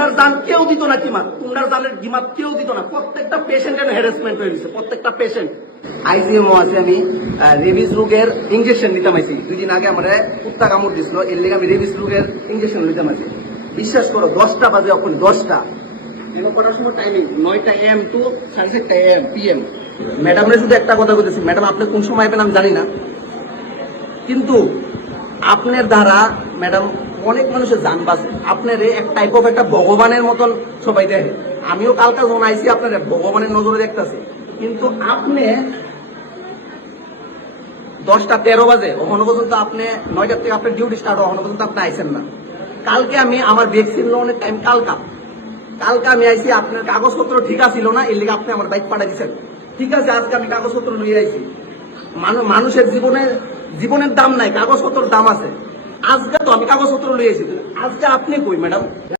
কুন্ডার দান কেউ দিত না কিমাত, কুন্ডার দানের কিমাত কেউ দিত না। প্রত্যেকটা পেশেন্টের হ্যারাসমেন্ট হয়ে গেছে, প্রত্যেকটা পেশেন্ট। আইসিএমও আছে, আমি রেবিস রোগের ইঞ্জেকশন নিতাম আইছি। 2 দিন আগে আমার কুত্তা কামড় দিছিল, এর লেগে আমি রেবিস রোগের ইঞ্জেকশন নিতাম আইছি। বিশ্বাস করো 10টা বাজে, এখন 10টা করার সময় টাইমিং 9টা AM টু 7:30 AM PM। ম্যাডামরে শুধু একটা কথা বলতেছি, ম্যাডাম আপনি কোন সময় পেন আমি জানি না, কিন্তু আপনার দ্বারা ম্যাডাম অনেক মানুষের জান বাঁচে। আপনার এক টাইপ অফ একটা ভগবানের মতন সবাই দেখে। আমিও কালকে যখন আইসি আপনার ভগবানের নজরে দেখতেছি, কিন্তু আপনি 10:13 বাজে ওখানে পর্যন্ত আপনি 9টার থেকে আপনার ডিউটি স্টার্ট ওখানে পর্যন্ত আপনি আইসেন না। কালকে আমি আমার ভ্যাকসিন লোনের টাইম কালকে আমি আইসি, আপনার কাগজপত্র ঠিক আছিল না, এর লিগে আপনি আমার বাইক পাঠাই দিচ্ছেন। ঠিক আছে, আজকে আমি কাগজপত্র নিয়ে আইসি। মানুষের জীবনের দাম নাই, কাগজপত্রের দাম আছে। আজকে তো আমি কাগজপত্র নিয়ে আইসি, আজকে আপনি কই ম্যাডাম?